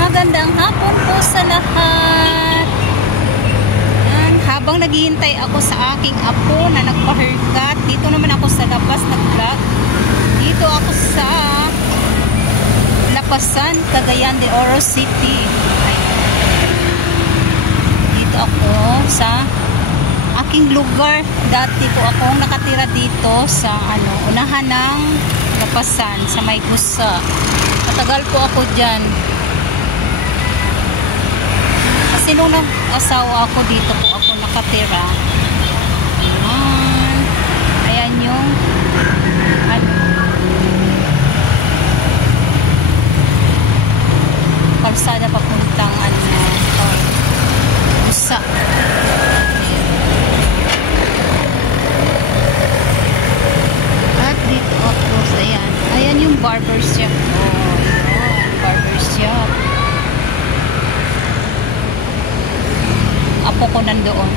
Magandang hapon po sa lahat. Yan, habang naghihintay ako sa aking apo na nagpa-haircut, dito naman ako sa labas nag-vlog. Dito ako sa Lapasan, Cagayan de Oro City. Dito ako sa aking lugar. Dati po akong nakatira dito sa unahan ng Lapasan, sa May Gusa. Matagal po ako dyan. Kasi nung nag-asawa ako, dito po ako nakatira. Ayan yung kalsada papuntang Gusa. At dito ako, ayan yung barber shop. Barber shop. Apo ko nandoon.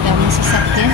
Daming sasakyan.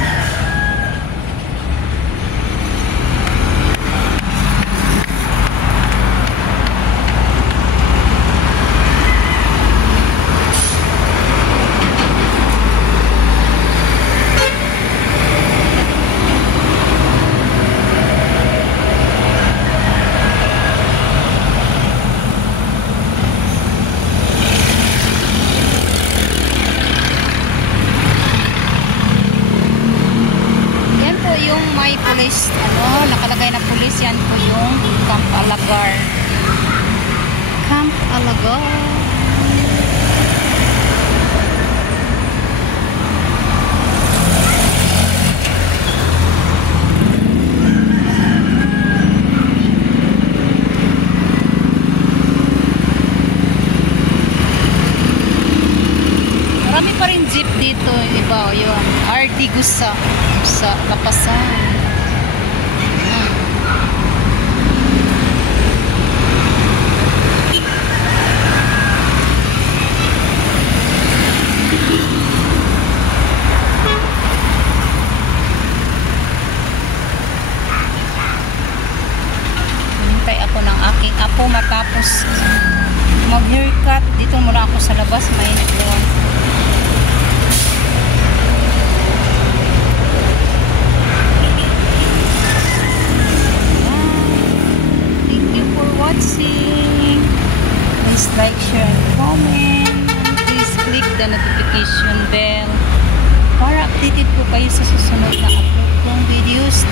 May police, nakalagay na police, yan po yung Camp Alagar. Camp Alagar. Marami pa rin jeep dito, iba yun. RD Gusa sa Lapasan. Hintay ako ng aking apo matapos mag-haircut. Dito muna ako sa labas, mainit doon. Watching. Please like, share, and comment. Please click the notification bell para updated po kayo sa susunod na upload kong videos.